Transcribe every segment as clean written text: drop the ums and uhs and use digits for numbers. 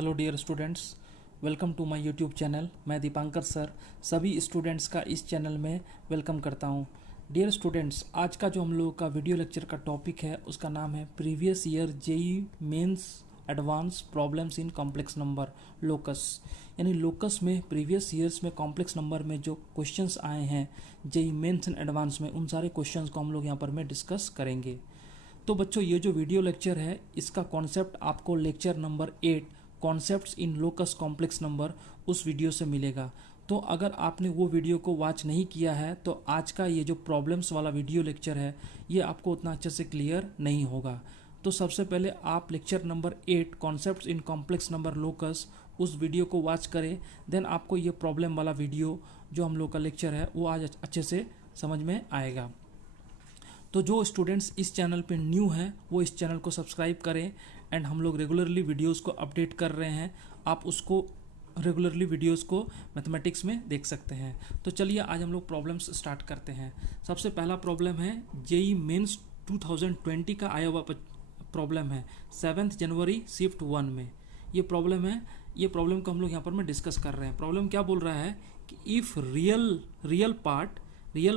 Hello dear students, welcome to my YouTube channel. मैं Dipankar sir सभी students का इस चैनल में वेलकम करता हूं। डियर स्टूडेंट्स, आज का जो हम लोगों का वीडियो लेक्चर का टॉपिक है उसका नाम है previous year JEE mains advance problems in complex number locus. यानी लोकस में प्रीवियस ईयर्स में कॉम्प्लेक्स नंबर में जो क्वेश्चंस आए हैं जेई मेंस एंड एडवांस में, उन सारे क्वेश्चंस को हम लोग यहाँ पर में डिस्कस करेंगे। तो बच्चों, ये जो वीडियो लेक्चर है इसका कॉन्सेप्ट आपको लेक्चर नंबर 8 कॉन्सेप्ट्स इन लोकस कॉम्प्लेक्स नंबर उस वीडियो से मिलेगा। तो अगर आपने वो वीडियो को वॉच नहीं किया है तो आज का ये जो प्रॉब्लम्स वाला वीडियो लेक्चर है ये आपको उतना अच्छे से क्लियर नहीं होगा। तो सबसे पहले आप लेक्चर नंबर 8 कॉन्सेप्ट्स इन कॉम्प्लेक्स नंबर लोकस उस वीडियो को वॉच करें, देन आपको ये प्रॉब्लम वाला वीडियो जो हम लोग का लेक्चर है वो आज अच्छे से समझ में आएगा। तो जो स्टूडेंट्स इस चैनल पे न्यू हैं वो इस चैनल को सब्सक्राइब करें एंड हम लोग रेगुलरली वीडियोस को अपडेट कर रहे हैं। आप उसको रेगुलरली वीडियोस को मैथमेटिक्स में देख सकते हैं। तो चलिए आज हम लोग प्रॉब्लम्स स्टार्ट करते हैं। सबसे पहला प्रॉब्लम है जेई मेंस 2020 का आया हुआ प्रॉब्लम है 7 जनवरी शिफ्ट 1 में। ये प्रॉब्लम है, ये प्रॉब्लम को हम लोग यहाँ पर में डिस्कस कर रहे हैं। प्रॉब्लम क्या बोल रहा है कि if real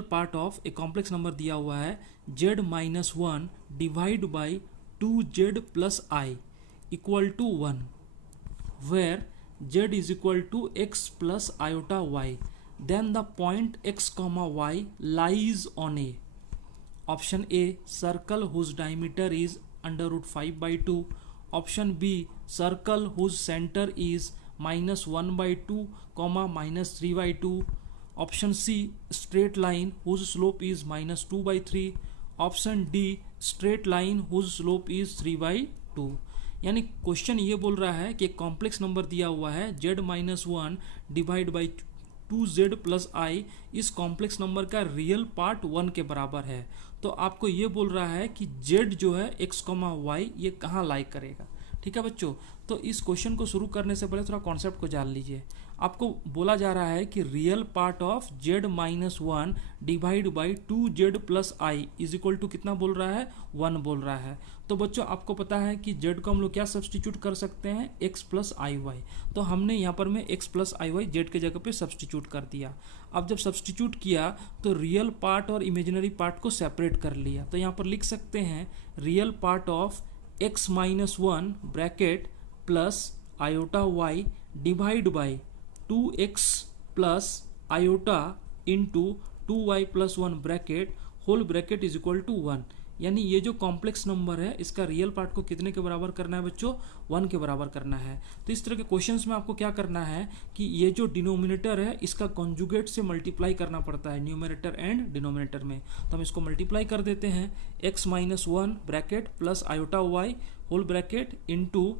part of a complex number दिया हुआ है z-1 divide by 2z plus i equal to 1 where z is equal to x plus iota y, then the point x, y lies on a. Option A circle whose diameter is √5/2, option B circle whose centre is -1/2, -3/2, option C straight line whose slope is -2/3, option D straight line whose slope is 3/2। यानी question ये बोल रहा है कि complex number दिया हुआ है z-1 divide by 2z plus आई, इस कॉम्प्लेक्स नंबर का रियल पार्ट 1 के बराबर है। तो आपको ये बोल रहा है कि z जो है x, y ये कहाँ लाई करेगा। ठीक है बच्चों, तो इस क्वेश्चन को शुरू करने से पहले थोड़ा कॉन्सेप्ट को जान लीजिए। आपको बोला जा रहा है कि real part of z-1 divide by 2z plus i is equal to कितना बोल रहा है, 1 बोल रहा है। तो बच्चों आपको पता है कि z को हम लोग क्या सब्सटीट्यूट कर सकते हैं, x प्लस आई वाई। तो हमने यहाँ पर में x plus i Y z के जगह पे सब्सटीट्यूट कर दिया। अब जब सब्सटीट्यूट किया तो रियल पार्ट और इमेजिनरी पार्ट को सेपरेट कर लिया। तो यहाँ पर लिख सकते हैं real part of x-1 bracket plus iota y divide by 2x plus iota into 2y plus 1 bracket whole bracket is equal to 1। यानी ये जो कॉम्प्लेक्स नंबर है इसका रियल पार्ट को कितने के बराबर करना है बच्चों, 1 के बराबर करना है। तो इस तरह के क्वेश्चंस में आपको क्या करना है कि ये जो डिनोमिनेटर है इसका कॉन्जुगेट से मल्टीप्लाई करना पड़ता है न्यूमरेटर एंड डिनोमिनेटर में। तो हम इसको मल्टीप्लाई कर देते हैं, x-1 bracket plus iota y whole bracket into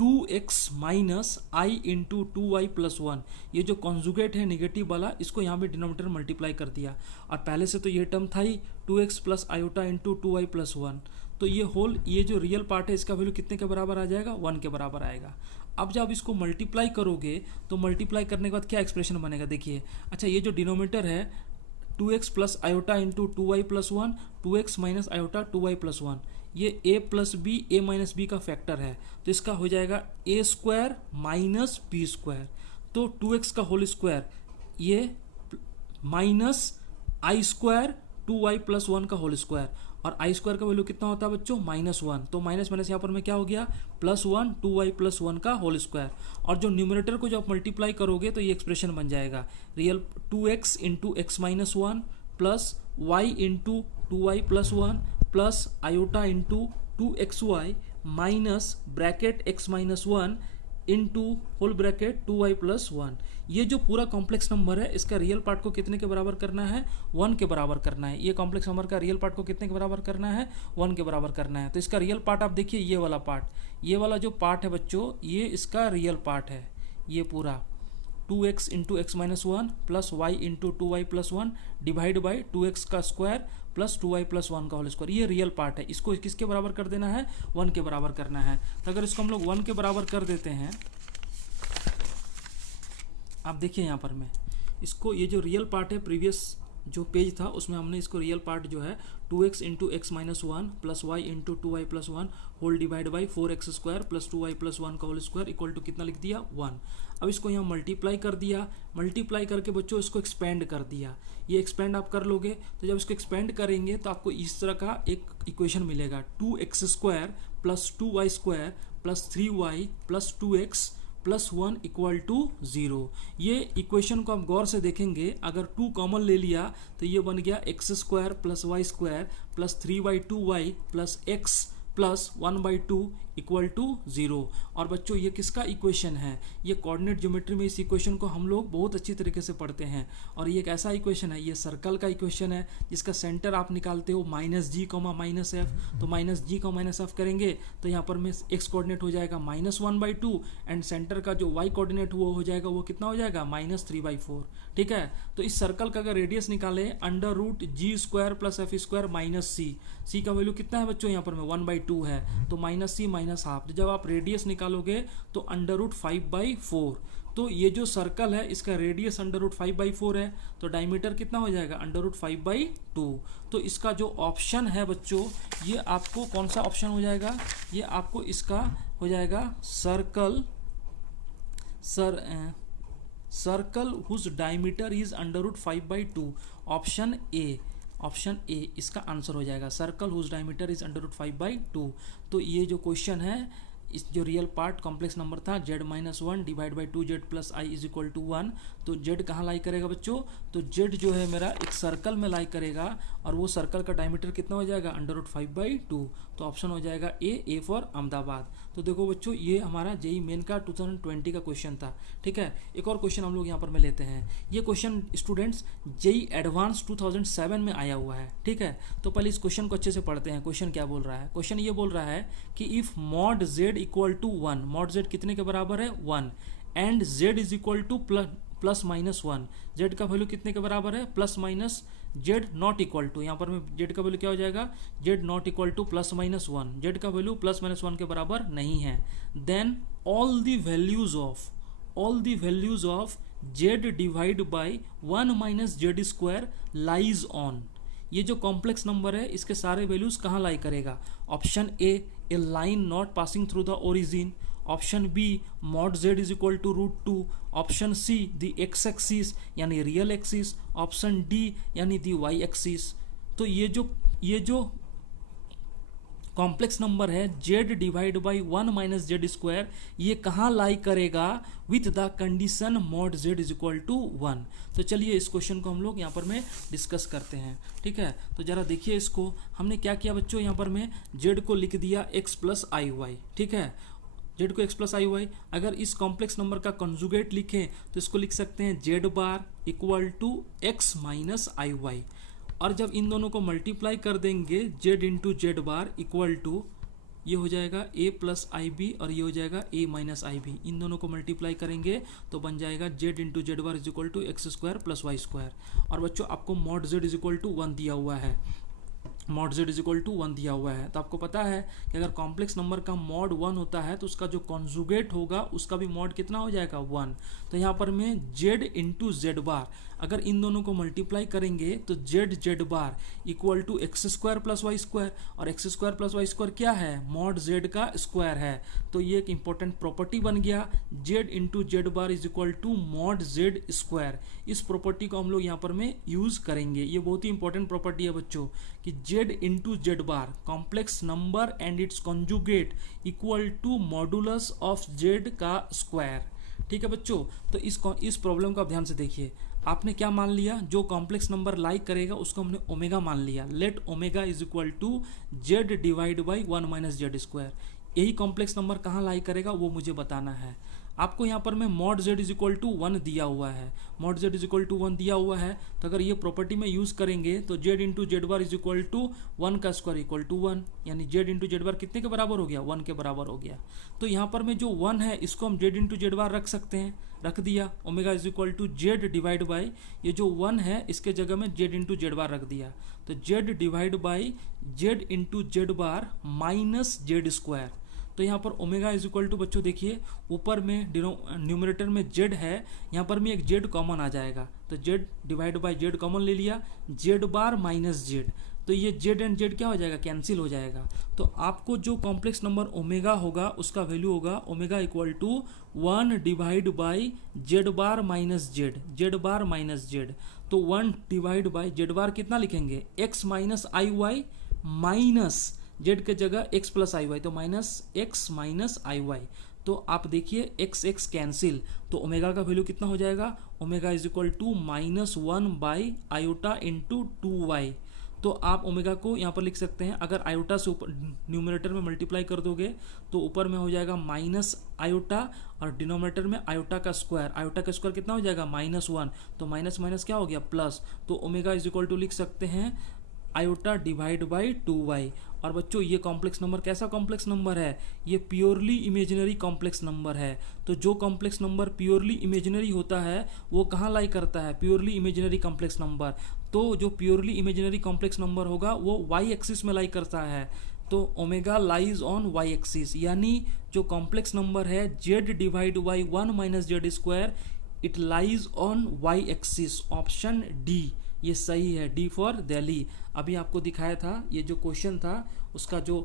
2x minus i into 2y plus 1। ये जो कॉन्जुगेट है नेगेटिव वाला, इसको यहाँ पे डिनोमिनेटर मल्टीप्लाई कर दिया। और पहले से तो ये टर्म था ही 2x plus iota into 2y plus 1। तो ये होल, ये जो रियल पार्ट है इसका वैल्यू कितने के बराबर आ जाएगा, 1 के बराबर आएगा। अब जब इसको मल्टीप्लाई करोगे तो मल्टीप्लाई करने के बाद क्या एक्सप्रेशन बनेगा देखिए। अच्छा, ये जो डिनोमिनेटर है 2x plus iota into 2y plus 1, 2x minus iota 2y plus 1, ये a plus B a minus B का फैक्टर है। तो इसका हो जाएगा a square minus B square. तो 2x का होल स्क्वायर ये minus i square 2y plus 1 का होल स्क्वायर, और आई स्क्वायर का वैल्यू कितना होता है बच्चों, -1। तो माइनस माइनस यहाँ पर में क्या हो गया, +1 2y प्लस 1 का होल स्क्वायर। और जो न्यूमरेटर को जब मल्टीप्लाई करोगे तो ये एक्सप्रेशन बन जाएगा real 2x into x-1 plus y into 2y plus 1 plus iota into 2xy minus bracket x-1 into whole bracket 2y plus 1। ये जो पूरा कॉम्प्लेक्स नंबर है इसका रियल पार्ट को कितने के बराबर करना है, 1 के बराबर करना है। ये कॉम्प्लेक्स नंबर का रियल पार्ट को कितने के बराबर करना है, 1 के बराबर करना है। तो इसका रियल पार्ट आप देखिए, ये वाला पार्ट, ये वाला जो पार्ट है बच्चों ये इसका रियल पार्ट है। ये पूरा 2x into x-1 plus y into 2y plus 1 divide by 2x का स्क्वायर प्लस 2y प्लस 1 का होल स्क्वायर, ये रियल पार्ट है। इसको किसके बराबर कर देना है, 1 के बराबर करना है। तो अगर इसको हम लोग 1 के बराबर कर देते हैं, आप देखिए यहाँ पर मैं इसको, ये जो रियल पार्ट है प्रीवियस जो पेज था उसमें हमने इसको रियल पार्ट जो है 2x into x minus one plus y into 2y plus one whole divide by 4x square plus 2y plus one का होल स्क्वायर इक्वल टू कितना लिख दिया 1। अब इसको यहाँ मल्टीप्लाई कर दिया, मल्टीप्लाई करके बच्चों इसको एक्सपेंड कर दिया। ये एक्सपेंड आप कर लोगे तो जब इसको एक्सपेंड करेंगे तो आपको इस तरह का एक इक्वेशन मिलेगा 2x square plus 2y square plus 3y plus 2x plus 1 equal to 0। ये इक्वेशन को आप गौर से देखेंगे, अगर 2 कॉमन ले लिया तो ये बन गया x square plus Y square plus 3/2y plus x plus 1/2 equal to 0। और बच्चों ये किसका इक्वेशन है? ये कोऑर्डिनेट ज्योमेट्री में इस इक्वेशन को हम लोग बहुत अच्छी तरीके से पढ़ते हैं। और ये एक ऐसा इक्वेशन है, ये सर्कल का इक्वेशन है जिसका सेंटर आप निकालते हो -g, -f। तो -g, -f करेंगे तो यहाँ पर में x कोऑर्डिनेट हो जाएगा -1/2 एंड सेंटर का जो y कोऑर्डिनेट वो हो जाएगा, वो कितना हो जाएगा -3/4। ठीक है, तो इस सर्कल का अगर रेडियस निकाले √g² plus f square minus c का वैल्यू कितना है बच्चों? यहाँ पर में 1/2 है, तो -c -1/2। जब आप रेडियस निकालोगे तो √5/4। तो ये जो सर्कल है इसका रेडियस √5/4 है, तो डायमीटर कितना हो जाएगा √5/2। तो इसका जो ऑप्शन है बच्चों, ये आपको कौन सा ऑप्शन हो जाएगा? ये आपको इसका हो जाएगा circle whose diameter is √5/2। Option A इसका आंसर हो जाएगा, सर्कल हुज डायमीटर इज √5/2। तो ये जो क्वेश्चन है, इस जो रियल पार्ट कॉम्प्लेक्स नंबर था z-1 divide by 2z plus i is equal to 1। तो z कहाँ लाई करेगा बच्चों? तो z जो है मेरा एक सर्कल में लाई करेगा और वो सर्कल का डायमीटर कितना हो जाएगा √5/2। तो ऑप्शन हो जाएगा ए फॉर अहमदाबाद। तो देखो बच्चों, ये हमारा जेई मेन का 2020 का क्वेश्चन था। ठीक है, एक और क्वेश्चन हम लोग यहाँ पर में लेते हैं। ये क्वेश्चन स्टूडेंट्स जेई एडवांस 2007 में आया हुआ है। ठीक है, तो पहले इस क्वेश्चन को अच्छे से पढ़ते हैं। क्वेश्चन क्या बोल रहा है? क्वेश्चन ये बोल रहा है कि if mod z equal to 1, mod z कितने के बराबर है 1, and z is equal to plus minus 1, z का वैल्यू कितने के बराबर है plus minus z not equal to, यहाँ पर में z का वैल्यू क्या हो जाएगा z not equal to plus minus 1, z का वैल्यू प्लस माइनस 1 के बराबर नहीं है। Then all the values of z divide by 1 minus z square lies on. ये जो कॉम्प्लेक्स नंबर है इसके सारे वैल्यूज कहाँ लाई करेगा? Option A line not passing through the origin, option B mod z is equal to √2, option C the x axis यानी real axis, option D यानी the y axis. तो ये जो कॉम्प्लेक्स नंबर है z divide by 1 minus z square, ये कहाँ lie करेगा? With the condition mod z is equal to 1। तो चलिए इस क्वेश्चन को हम लोग यहाँ पर में डिस्कस करते हैं। ठीक है, तो जरा देखिए इसको, हमने क्या किया बच्चों, यहाँ पर में z को लिख दिया x प्लस आई वाई। ठीक है, z को x प्लस आई वाई। अगर इस कॉम्प्लेक्स नंबर का कंजुगेट लिखें तो इसको लिख सकते हैं z bar equal to x minus i y. और जब इन दोनों को मल्टीप्लाई कर देंगे z into Z bar equal to, ये हो जाएगा a प्लस आई बी और ये हो जाएगा a माइनस आई बी। इन दोनों को मल्टीप्लाई करेंगे तो बन जाएगा z into Z bar is equal to x square plus Y square. और बच्चों आपको mod z is equal to 1 दिया हुआ है, mod z is equal to 1 दिया हुआ है। तो आपको पता है कि अगर कॉम्प्लेक्स नंबर का मॉड 1 होता है तो उसका जो कॉन्जुगेट होगा उसका भी मॉड कितना हो जाएगा 1। तो यहाँ पर में z इंटू जेड बार, अगर इन दोनों को मल्टीप्लाई करेंगे तो Z bar equal to x square plus Y square, और X square plus Y square क्या है? मॉड z का स्क्वायर है। तो ये एक इंपॉर्टेंट प्रॉपर्टी बन गया, z into Z bar is equal to mod z square. इस प्रॉपर्टी को हम लोग यहाँ पर में यूज करेंगे। ये बहुत ही इंपॉर्टेंट प्रॉपर्टी है बच्चों कि z into Z bar complex number and its conjugate equal to modulus of z का स्क्वायर। ठीक है बच्चों, तो इस प्रॉब्लम को आप ध्यान से देखिए। आपने क्या मान लिया? जो कॉम्प्लेक्स नंबर लाइक करेगा उसको हमने ओमेगा मान लिया। Let omega is equal to z divide by 1 minus z square. यही कॉम्प्लेक्स नंबर कहाँ लाई करेगा वो मुझे बताना है। आपको यहाँ पर में mod z is equal to 1 दिया हुआ है, mod z is equal to 1 दिया हुआ है। तो अगर ये प्रॉपर्टी में यूज़ करेंगे तो z into Z bar is equal to 1 का स्क्वायर इक्वल टू 1, यानी z इंटू जेड बार कितने के बराबर हो गया? 1 के बराबर हो गया। तो यहाँ पर में जो 1 है इसको हम z इंटू जेड बार रख सकते हैं, रख दिया। Omega is equal to z divide by, ये जो 1 है इसके जगह में z इंटू जेड बार रख दिया। तो z divide by z into Z bar minus z square. तो यहाँ पर ओमेगा इज इक्वल टू बच्चों देखिए ऊपर में न्यूमरेटर में जेड है, यहाँ पर में एक जेड कॉमन आ जाएगा, तो Z divide by Z common ले लिया, जेड बार माइनस जेड, तो ये जेड एंड जेड क्या हो जाएगा, कैंसिल हो जाएगा। तो आपको जो कॉम्प्लेक्स नंबर ओमेगा होगा उसका वैल्यू होगा omega equal to 1 divide by z bar minus z, z bar minus z. तो 1 डिवाइड बाई जेड बार कितना लिखेंगे, x minus i y minus z के जगह x प्लस आई वाई, तो minus x minus i y. तो आप देखिए x x cancel, तो ओमेगा का वैल्यू कितना हो जाएगा, omega is equal to -1 by iota into 2y। तो आप ओमेगा को यहाँ पर लिख सकते हैं, अगर आयोटा से ऊपर न्यूमरेटर में मल्टीप्लाई कर दोगे तो ऊपर में हो जाएगा माइनस आयोटा और डिनोमिनेटर में आयोटा का स्क्वायर, आयोटा का स्क्वायर कितना हो जाएगा -1, तो माइनस माइनस क्या हो गया प्लस, तो ओमेगा इज इक्वल टू लिख सकते हैं आयोटा डिवाइड बाई 2y। और बच्चों ये कॉम्प्लेक्स नंबर कैसा कॉम्प्लेक्स नंबर है, ये प्योरली इमेजिनरी कॉम्प्लेक्स नंबर है। तो जो कॉम्प्लेक्स नंबर प्योरली इमेजिनरी होता है वो कहाँ लाई करता है, प्योरली इमेजिनरी कॉम्प्लेक्स नंबर। तो जो प्योरली इमेजिनरी कॉम्प्लेक्स नंबर होगा वो वाई एक्सिस में लाई करता है, तो omega lies on y axis, यानी जो कॉम्प्लेक्स नंबर है z divide by 1 minus z square, it lies on y axis. Option D ये सही है, डी फॉर दिल्ली। अभी आपको दिखाया था ये जो क्वेश्चन था उसका जो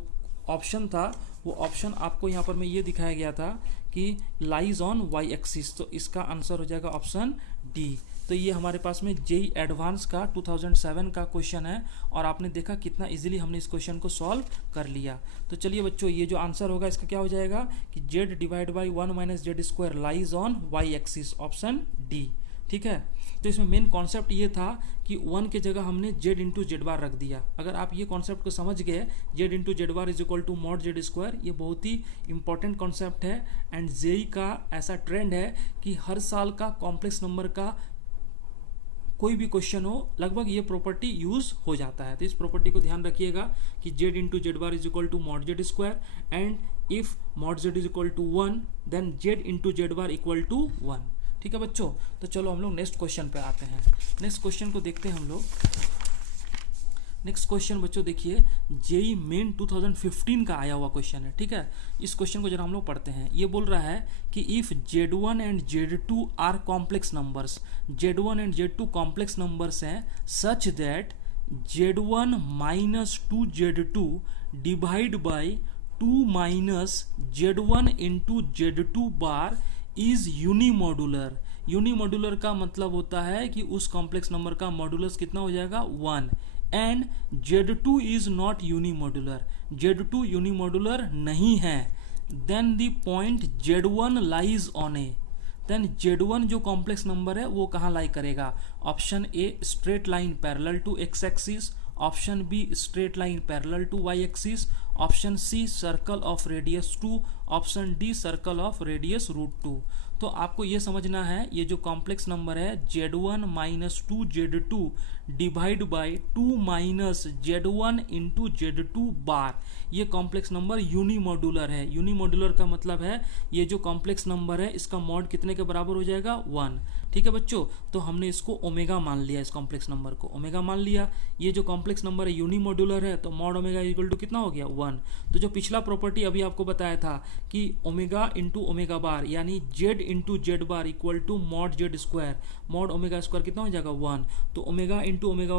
ऑप्शन था वो ऑप्शन आपको यहाँ पर में ये दिखाया गया था कि लाइज ऑन वाई एक्सिस, तो इसका आंसर हो जाएगा ऑप्शन डी। तो ये हमारे पास में जेई एडवांस का 2007 का क्वेश्चन है और आपने देखा कितना इजीली हमने इस क्वेश्चन को सॉल्व कर लिया। तो चलिए बच्चों ये जो आंसर होगा इसका क्या हो जाएगा कि z divide by 1 minus z square lies on y axis, option D. ठीक है, तो इसमें मेन कॉन्सेप्ट ये था कि 1 के जगह हमने जेड इंटू जेड बार रख दिया। अगर आप ये कॉन्सेप्ट को समझ गए, z into Z bar is equal to mod z square, ये बहुत ही इंपॉर्टेंट कॉन्सेप्ट है। एंड जेई का ऐसा ट्रेंड है कि हर साल का कॉम्प्लेक्स नंबर का कोई भी क्वेश्चन हो लगभग ये प्रॉपर्टी यूज हो जाता है। तो इस प्रॉपर्टी को ध्यान रखिएगा कि z into Z bar is equal to mod z square, and if mod z is equal to 1 then z into Z bar equal to 1। ठीक है बच्चों, तो चलो हम लोग नेक्स्ट क्वेश्चन पे आते हैं। नेक्स्ट क्वेश्चन को देखते हैं हम लोग। नेक्स्ट क्वेश्चन बच्चों देखिए जेई मेन 2015 का आया हुआ क्वेश्चन है। ठीक है, इस क्वेश्चन को जरा हम लोग पढ़ते हैं। ये बोल रहा है कि if Z1 and Z2 are complex numbers, Z1 and Z2 complex numbers हैं such that Z1 minus 2Z2 divide by 2 minus Z1 into Z2 bar is unimodular. Unimodular का मतलब होता है कि उस कॉम्प्लेक्स नंबर का मॉड्यूलस कितना हो जाएगा 1, and Z2 is not unimodular, Z2 unimodular नहीं है, then the point Z1 lies on A. Then Z1 जो कॉम्प्लेक्स नंबर है वो कहाँ लाई करेगा, option A straight line parallel to X axis, option B straight line parallel to Y axis, option C circle of radius 2, option D circle of radius √2। तो आपको ये समझना है ये जो कॉम्प्लेक्स नंबर है Z1 minus 2Z2 divide by 2 minus Z1 into Z2 बार, ये complex number unimodular है। यूनिमॉड्यूलर का मतलब है ये जो कॉम्प्लेक्स नंबर है इसका मॉड कितने के बराबर हो जाएगा 1। ठीक है बच्चों, तो हमने इसको ओमेगा मान लिया, इस कॉम्प्लेक्स नंबर को ओमेगा मान लिया। ये जो कॉम्प्लेक्स नंबर है यूनिमॉड्यूलर है तो मॉड ओमेगा इक्वल टू कितना हो गया 1। तो जो पिछला प्रॉपर्टी अभी आपको बताया था कि ओमेगा इंटू ओमेगा बार यानी z into Z bar equal to mod z square, mod omega square कितना हो जाएगा 1, तो omega into omega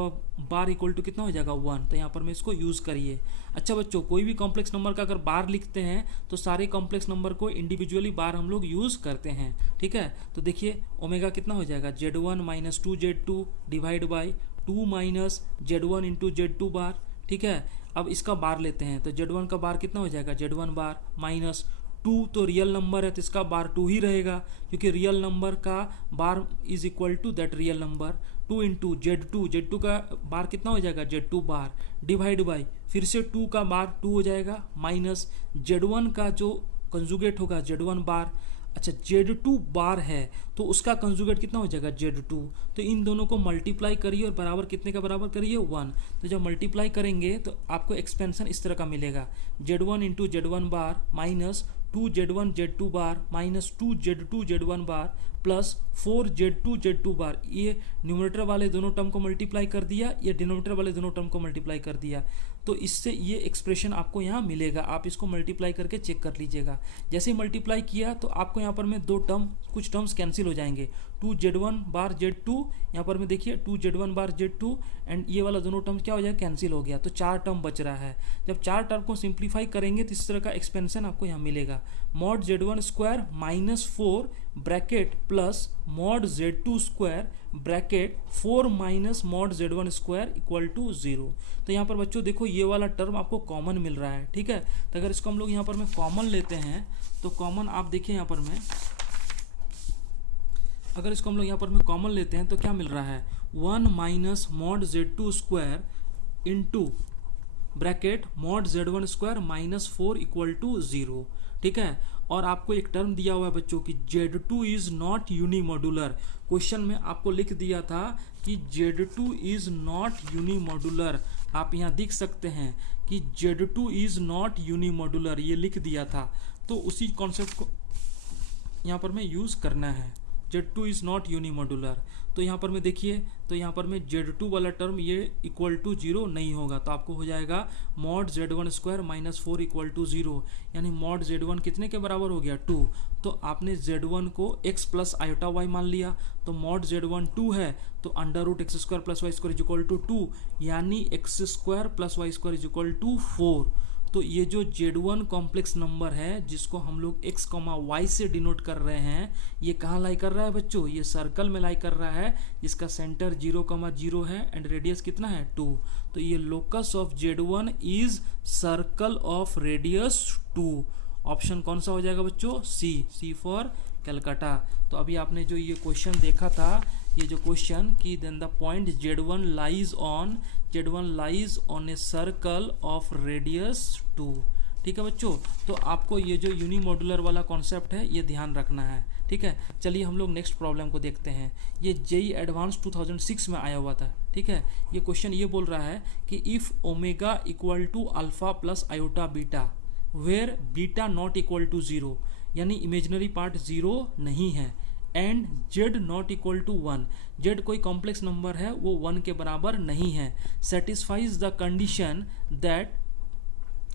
bar equal to कितना हो जाएगा 1। तो यहाँ पर मैं इसको यूज़ करिए। अच्छा बच्चों, कोई भी कॉम्प्लेक्स नंबर का अगर बार लिखते हैं तो सारे कॉम्प्लेक्स नंबर को इंडिविजुअली बार हम लोग यूज़ करते हैं। ठीक है, तो देखिए ओमेगा कितना हो जाएगा Z1 minus 2Z2 divide by 2 minus Z1 into Z2 बार। ठीक है, अब इसका बार लेते हैं तो Z1 का बार कितना हो जाएगा Z1 बार माइनस 2, तो रियल नंबर है तो इसका बार 2 ही रहेगा क्योंकि रियल नंबर का bar is equal to that real number 2 into Z2 का बार कितना हो जाएगा Z2 बार डिवाइड बाई फिर से 2 का बार 2 हो जाएगा माइनस Z1 का जो कंजुगेट होगा Z1 बार। अच्छा Z2 बार है तो उसका कंजुगेट कितना हो जाएगा Z2, तो इन दोनों को मल्टीप्लाई करिए और बराबर कितने का बराबर करिए 1। तो जब मल्टीप्लाई करेंगे तो आपको एक्सपेंशन इस तरह का मिलेगा Z1 इंटू Z1 बार माइनस 2Z1 Z2 बार माइनस 2Z2 Z1 बार प्लस 4z2 बार, ये न्यूमरेटर वाले दोनों टर्म को मल्टीप्लाई कर दिया, ये डिनोमिनेटर वाले दोनों टर्म को मल्टीप्लाई कर दिया, तो इससे ये एक्सप्रेशन आपको यहाँ मिलेगा। आप इसको मल्टीप्लाई करके चेक कर लीजिएगा। जैसे ही मल्टीप्लाई किया तो आपको यहाँ पर में दो टर्म, कुछ टर्म्स कैंसिल हो जाएंगे। 2z1 बार z2, यहाँ पर में देखिए 2z1 बार z2 एंड ये वाला दोनों टर्म क्या हो जाएगा, कैंसिल हो गया, तो 4 टर्म बच रहा है। जब 4 टर्म को सिंप्लीफाई करेंगे तो इस तरह का एक्सपेंशन आपको यहाँ मिलेगा। Mod z1 square minus 4 bracket plus mod z2 square bracket 4 minus mod z1 square equal to 0। तो यहाँ पर बच्चों देखो ये वाला टर्म आपको कॉमन मिल रहा है, ठीक है। तो अगर इसको हम लोग यहाँ पर में कॉमन लेते हैं तो कॉमन आप देखिए यहाँ पर में, अगर इसको हम लोग यहाँ पर में कॉमन लेते हैं तो क्या मिल रहा है, 1 minus mod z2 square into bracket mod z1 square minus 4 equal to 0, ठीक है। और आपको एक टर्म दिया हुआ है बच्चों की z2 is not unimodular. Question में आपको लिख दिया था कि z2 इज नॉट यूनिमॉड्यूलर। आप यहाँ देख सकते हैं कि z2 इज नॉट यूनिमॉड्यूलर, ये लिख दिया था। तो उसी कॉन्सेप्ट को यहाँ पर मैं यूज़ करना है, z2 इज नॉट यूनिमॉड्यूलर। तो यहाँ पर मैं देखिए, तो यहाँ पर मैं z2 वाला टर्म ये इक्वल टू 0 नहीं होगा, तो आपको हो जाएगा mod z1 square minus 4 equal to 0, यानी मॉड z1 कितने के बराबर हो गया, 2। तो आपने z1 को x प्लस आयोटा y मान लिया, तो मॉड z1 2 है, तो under root x square plus Y square is equal to 2, यानी x square plus Y square is equal to 4। तो ये जो z1 कॉम्प्लेक्स नंबर है जिसको हम लोग x, y से डिनोट कर रहे हैं, ये कहाँ लाई कर रहा है बच्चों, ये सर्कल में लाई कर रहा है, जिसका सेंटर 0,0 है एंड रेडियस कितना है 2। तो ये locus of z1 is circle of radius 2। Option कौन सा हो जाएगा बच्चों, सी फॉर कलकत्ता। तो अभी आपने जो ये क्वेश्चन देखा था, ये जो क्वेश्चन कि then the point z1 lies on a circle of radius 2, ठीक है बच्चों। तो आपको ये जो यूनिमॉड्यूलर वाला कॉन्सेप्ट है ये ध्यान रखना है, ठीक है। चलिए हम लोग नेक्स्ट प्रॉब्लम को देखते हैं। ये जेई एडवांस 2006 में आया हुआ था, ठीक है। ये क्वेश्चन ये बोल रहा है कि if omega equal to alpha plus iota beta where beta not equal to 0, यानी इमेजिनरी पार्ट 0 नहीं है, and z not equal to 1, z कोई कॉम्प्लेक्स नंबर है वो 1 के बराबर नहीं है, satisfies the condition that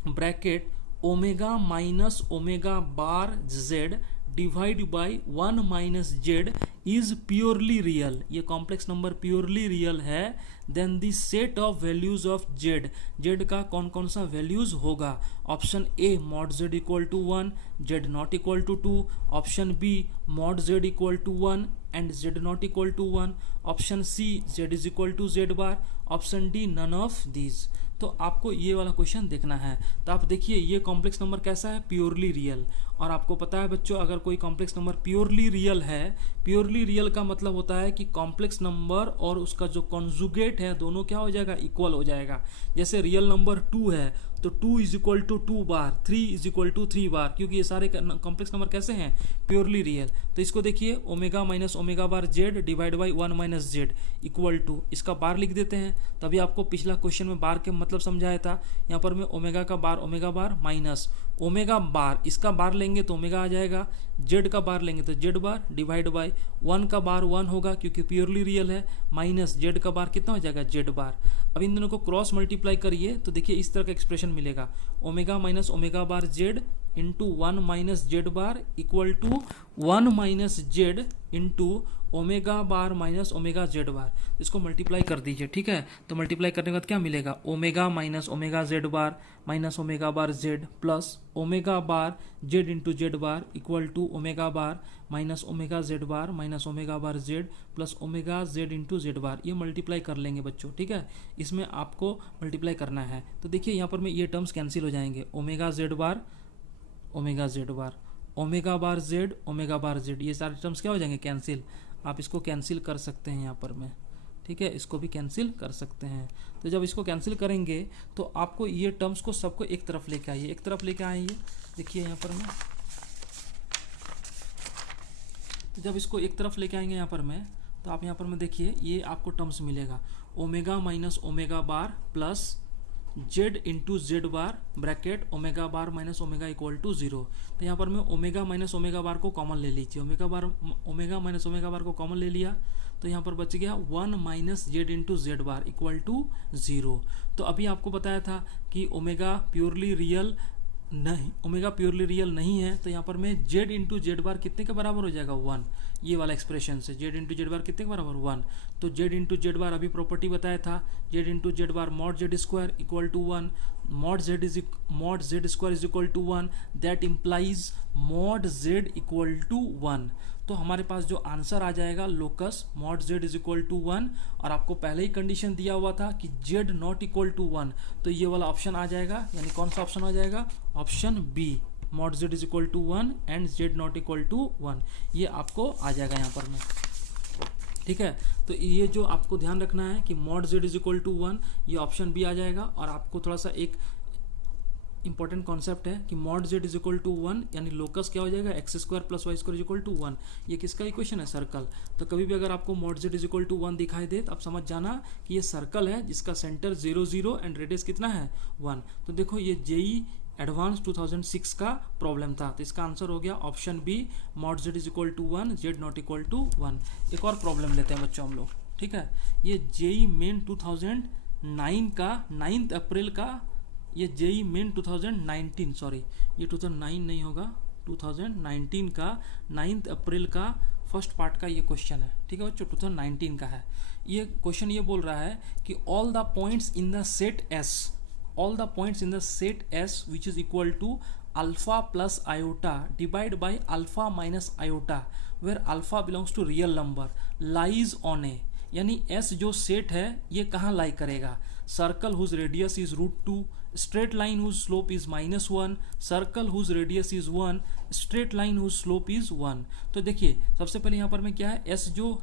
bracket omega minus omega bar z divide by 1 minus z is purely real, ये कॉम्प्लेक्स नंबर प्योरली रियल है, then the set of values of z का कौन कौन सा वैल्यूज होगा। Option A mod z equal to 1, z not equal to 2, option B mod z equal to 1 and z not equal to 1, option C z is equal to z bar, option D none of these. तो आपको ये वाला question देखना है। तो आप देखिए ये कॉम्प्लेक्स नंबर कैसा है, प्योरली रियल। और आपको पता है बच्चों, अगर कोई कॉम्प्लेक्स नंबर प्योरली रियल है, प्योरली रियल का मतलब होता है कि कॉम्प्लेक्स नंबर और उसका जो कॉन्जुगेट है दोनों क्या हो जाएगा, इक्वल हो जाएगा। जैसे रियल नंबर 2 है तो 2 is equal to 2 bar, 3 is equal to 3 bar, क्योंकि ये सारे कॉम्प्लेक्स नंबर कैसे हैं, प्योरली रियल। तो इसको देखिए omega minus omega bar z divide by 1 minus z equal to, इसका बार लिख देते हैं। तभी आपको पिछला क्वेश्चन में बार के मतलब समझाया था। यहाँ पर मैं ओमेगा बार माइनस ओमेगा बार, इसका बार लेंगे तो ओमेगा आ जाएगा, जेड का बार लेंगे तो जेड बार डिवाइड बाई 1 का बार 1 होगा क्योंकि प्योरली रियल है, माइनस जेड का बार कितना हो जाएगा, जेड बार। अब इन दोनों को क्रॉस मल्टीप्लाई करिए तो देखिए इस तरह का एक्सप्रेशन मिलेगा, omega minus omega bar Z into 1 minus Z bar equal to 1 minus Z into omega bar minus omega Z bar. इसको मल्टीप्लाई कर दीजिए, ठीक है। तो मल्टीप्लाई करने के बाद क्या मिलेगा, omega minus omega Z bar minus omega bar Z plus omega bar Z into Z bar equal to omega bar minus omega Z bar minus omega bar Z plus omega Z into Z bar. ये multiply कर लेंगे बच्चों, ठीक है। इसमें आपको multiply करना है। तो देखिए यहाँ पर में ये टर्म्स कैंसिल हो जाएंगे, ओमेगा जेड बार ओमेगा जेड बार, ओमेगा बार जेड, ये सारे टर्म्स क्या हो जाएंगे, कैंसिल। आप इसको कैंसिल कर सकते हैं यहाँ पर में, ठीक है, इसको भी कैंसिल कर सकते हैं। तो जब इसको कैंसिल करेंगे तो आपको ये टर्म्स को सबको एक तरफ लेके आइए, एक तरफ लेके आइए। देखिए यहाँ पर में, तो जब इसको एक तरफ लेके आएंगे यहाँ पर में, तो आप यहाँ पर में देखिए ये आपको टर्म्स मिलेगा, omega minus omega bar plus z into Z bar bracket omega bar minus omega equal to 0। तो यहाँ पर मैं ओमेगा माइनस ओमेगा बार को कॉमन ले लीजिए, ओमेगा माइनस ओमेगा बार को कॉमन ले लिया, तो यहाँ पर बच गया 1 minus Z into Z bar equal to 0। तो अभी आपको बताया था कि ओमेगा प्योरली रियल नहीं है, तो यहाँ पर मैं जेड इंटू जेड बार कितने के बराबर हो जाएगा 1, ये वाला एक्सप्रेशन से जेड इंटू जेड बार कितने के बराबर 1। तो जेड इंटू जेड बार अभी प्रॉपर्टी बताया था, z into Z bar mod z square equal to 1, mod z square is equal to 1, that implies mod z equal to 1। तो हमारे पास जो आंसर आ जाएगा locus mod z is equal to 1, और आपको पहले ही कंडीशन दिया हुआ था कि जेड नॉट इक्वल टू 1, तो ये वाला ऑप्शन आ जाएगा, यानी कौन सा ऑप्शन आ जाएगा, option B, mod z is equal to 1 and z not equal to 1, ये आपको आ जाएगा यहाँ पर में। ठीक है, तो ये जो आपको ध्यान रखना है कि mod z is equal to 1, ये ऑप्शन बी आ जाएगा। और आपको थोड़ा सा एक इंपॉर्टेंट कॉन्सेप्ट है कि mod z is equal to 1, यानी लोकस क्या हो जाएगा, x square plus Y square is equal to 1। ये किसका इक्वेशन है, सर्कल। तो कभी भी अगर आपको mod z is equal to 1 दिखाई दे तो आप समझ जाना कि ये सर्कल है जिसका सेंटर 0 0 एंड रेडियस कितना है 1। तो देखो ये जेई एडवांस 2006 का प्रॉब्लम था, तो इसका आंसर हो गया option B, mod z is equal to 1 z not equal to 1। एक और प्रॉब्लम लेते हैं बच्चों हम लोग। ठीक है, ये जेई मेन 2009 का 9 अप्रैल का, ये जेई मेन 2019 सॉरी ये 2009 नहीं होगा, 2019 का 9 अप्रैल का फर्स्ट पार्ट का ये क्वेश्चन है। ठीक है बच्चों, 2019 का है। ये क्वेश्चन ये बोल रहा है कि all the points in the set S which is equal to alpha plus iota divide by alpha minus iota where alpha belongs to real number lies on A, यानी एस जो सेट है ये कहाँ लाई करेगा, circle whose radius is √2, straight line whose slope is -1, circle whose radius is 1, straight line whose slope is 1। तो देखिए सबसे पहले यहाँ पर में क्या है, s जो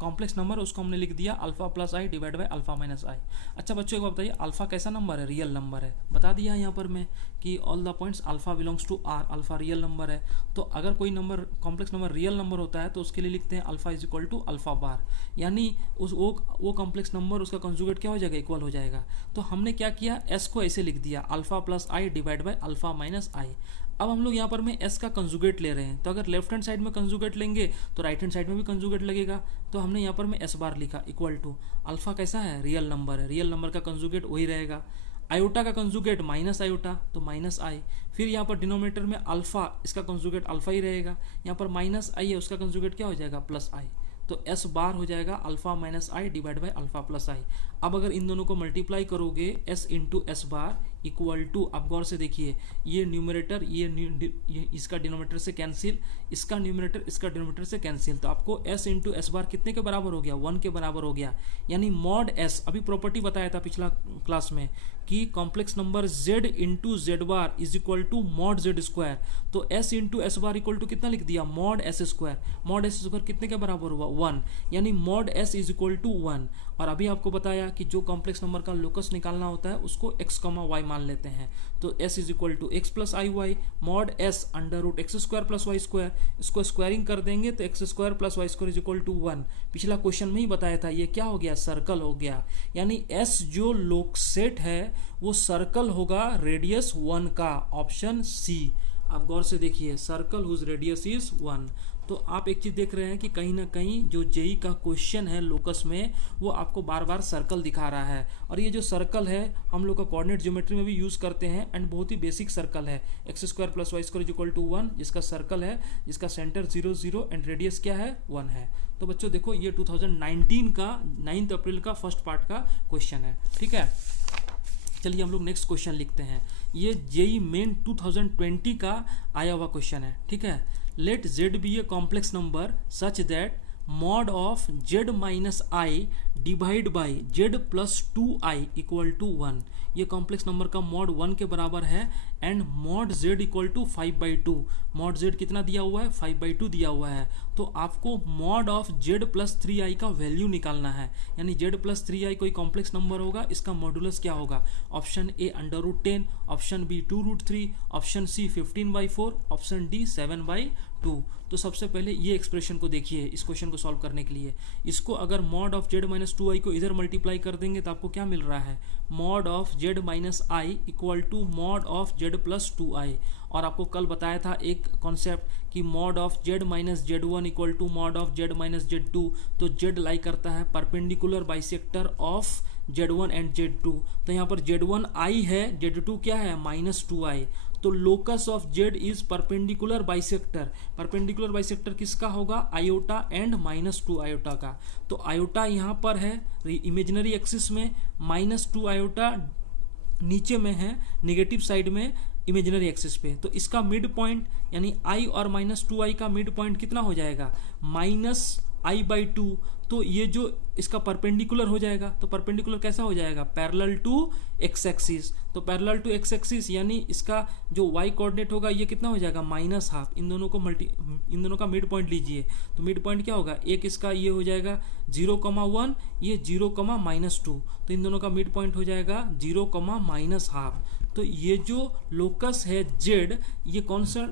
कॉम्प्लेक्स नंबर है उसको हमने लिख दिया alpha plus i divide by alpha minus i. अच्छा बच्चों एक बात बताइए, अल्फा कैसा नंबर है, रियल नंबर है, बता दिया यहाँ पर मैं कि all the points alpha belongs to R, alpha real number है। तो अगर कोई number complex number real number होता है तो उसके लिए लिखते हैं alpha is equal to alpha bar, यानी उस वो कॉम्प्लेक्स नंबर उसका कंजुगेट क्या हो जाएगा, इक्वल हो जाएगा। तो हमने क्या किया, एस को ऐसे लिख दिया alpha plus i divide by alpha minus i. अब हम लोग यहाँ पर में s का कंजुगेट ले रहे हैं, तो अगर लेफ्ट हैंड साइड में कंजुगेट लेंगे तो राइट हैंड साइड में भी कंजुगेट लगेगा। तो हमने यहाँ पर में s बार लिखा इक्वल टू अल्फा कैसा है, रियल नंबर है, रियल नंबर का कंजुगेट वही रहेगा। आयोटा का कंजुगेट माइनस आयोटा तो माइनस आई, फिर यहाँ पर डिनोमिनेटर में अल्फा, इसका कंजुगेट अल्फा ही रहेगा, यहाँ पर माइनस आई है उसका कंजुगेट क्या हो जाएगा, प्लस आई। तो s बार हो जाएगा alpha minus i divide by alpha plus i. अब अगर इन दोनों को मल्टीप्लाई करोगे s into S bar equal to, आप गौर से देखिए ये न्यूमरेटर ये इसका डिनोमिनेटर से कैंसिल, इसका न्यूमरेटर इसका डिनोमिनेटर से कैंसिल, तो आपको s इंटू एस बार कितने के बराबर हो गया, 1 के बराबर हो गया। यानी मॉड s, अभी प्रॉपर्टी बताया था पिछला क्लास में कि complex number z into Z bar is equal to mod z square, तो s into S bar equal to कितना लिख दिया, mod s square. Mod s square कितने के बराबर हुआ, 1, यानी mod s is equal to 1। और अभी आपको बताया कि जो कॉम्प्लेक्स नंबर का लोकस निकालना होता है उसको x, y मान लेते हैं, तो s is equal to x plus i y, mod s under root x square plus Y square, इसको स्क्वायरिंग कर देंगे तो x square plus Y square is equal to 1। पिछला क्वेश्चन में ही बताया था ये क्या हो गया, सर्कल हो गया, यानी s जो लोकसेट है वो सर्कल होगा रेडियस 1 का, ऑप्शन सी। आप गौर से देखिए सर्कल हुज रेडियस इज 1। तो आप एक चीज देख रहे हैं कि कहीं ना कहीं जो जेई का क्वेश्चन है लोकस में वो आपको बार बार सर्कल दिखा रहा है, और ये जो सर्कल है हम लोग का कोऑर्डिनेट ज्योमेट्री में भी यूज करते हैं एंड बहुत ही बेसिक सर्कल है, x square plus Y square is equal to 1, जिसका सर्कल है जिसका सेंटर 0 0 एंड रेडियस क्या है 1 है। तो बच्चों देखो ये 2019 का 9 अप्रैल का फर्स्ट पार्ट का क्वेश्चन है। ठीक है, चलिए हम लोग नेक्स्ट क्वेश्चन लिखते हैं। ये जेई मेन 2020 का आया हुआ क्वेश्चन है। ठीक है, let z be a complex number such that mod of z minus i divide by z plus 2i equal to 1। ये कॉम्प्लेक्स नंबर का मॉड 1 के बराबर है and mod z equal to 5/2। Mod z कितना दिया हुआ है, 5/2 दिया हुआ है। तो आपको mod of z plus 3i का वैल्यू निकालना है, यानी z प्लस 3i कोई कॉम्प्लेक्स नंबर होगा, इसका मॉडुलस क्या होगा, option A under root 10, option B 2√3, option C 15/4, option D 7/2। Two. तो सबसे पहले ये एक्सप्रेशन को देखिए इस क्वेश्चन को सॉल्व करने के लिए। इसको अगर mod of Z minus two i को इधर मल्टीप्लाई कर देंगे तो आपको क्या मिल रहा है, mod of Z minus i equal to mod of Z plus two i. और आपको कल बताया था एक कॉन्सेप्ट कि mod of Z minus Z one equal to mod of Z minus Z two. तो जेड लाई करता है perpendicular bisector of Z1 and Z2। तो यहाँ पर Z1 I है, Z2 क्या है, माइनस टू आई। तो locus of Z is perpendicular bisector. Perpendicular bisector किसका होगा, iota and minus two iota का। तो आयोटा यहाँ पर है इमेजिनरी एक्सिस में, माइनस टू आयोटा नीचे में है निगेटिव साइड में इमेजिनरी एक्सिस पे। तो इसका मिड पॉइंट यानी I और माइनस टू आई का मिड पॉइंट कितना हो जाएगा, माइनस आई बाई टू। तो ये जो इसका परपेंडिकुलर हो जाएगा, तो परपेंडिकुलर कैसा हो जाएगा, पैरेलल टू एक्स एक्सिस। तो पैरेलल टू एक्स एक्सिस यानी इसका जो वाई कोऑर्डिनेट होगा ये कितना हो जाएगा, माइनस हाफ। इन दोनों का मिड पॉइंट लीजिए, तो मिड पॉइंट क्या होगा, एक इसका ये हो जाएगा 0,1, ये 0,-2। तो इन दोनों का मिड पॉइंट हो जाएगा 0,-हाफ। तो ये जो लोकस है जेड, ये कौन सा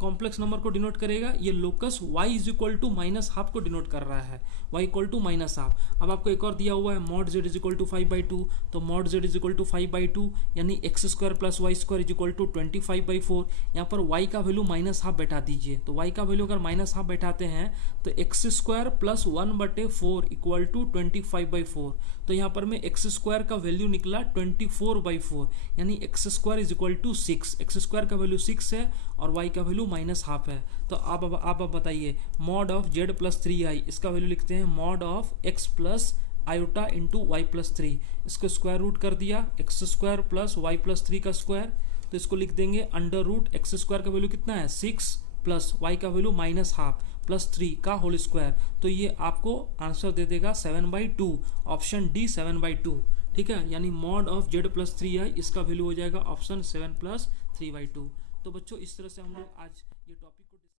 कॉम्प्लेक्स नंबर को डिनोट करेगा, ये locus y is equal to minus half को डिनोट कर रहा है, y equal to minus half. अब आपको एक और दिया हुआ है mod z is equal to 5/2। तो mod z is equal to 5/2 यानी x square plus Y square is equal to 25/4। यहाँ पर y का वैल्यू माइनस हाफ बैठा दीजिए। तो y का वैल्यू अगर माइनस हाफ बैठाते हैं तो x square plus 1/4 equal to 25/4। तो यहाँ पर में एक्स स्क्वायर का वैल्यू निकला 24/4 यानी x square is equal to 6। X square का वैल्यू 6 है और y का वैल्यू माइनस हाफ है। तो आप बताइए mod of Z plus 3i, इसका वैल्यू लिखते हैं mod of x plus iota into y plus 3। इसको स्क्वायर रूट कर दिया, x square plus y plus 3 का स्क्वायर। तो इसको लिख देंगे अंडर रूट एक्स स्क्वायर का वैल्यू कितना है 6 प्लस वाई का वैल्यू माइनस हाफ प्लस 3 का होल स्क्वायर। तो ये आपको आंसर दे देगा 7/2, ऑप्शन डी 7/2। ठीक है, यानी mod of Z plus 3i इसका वैल्यू हो जाएगा ऑप्शन 7 + 3/2। तो बच्चों इस तरह से हम लोग आज ये टॉपिक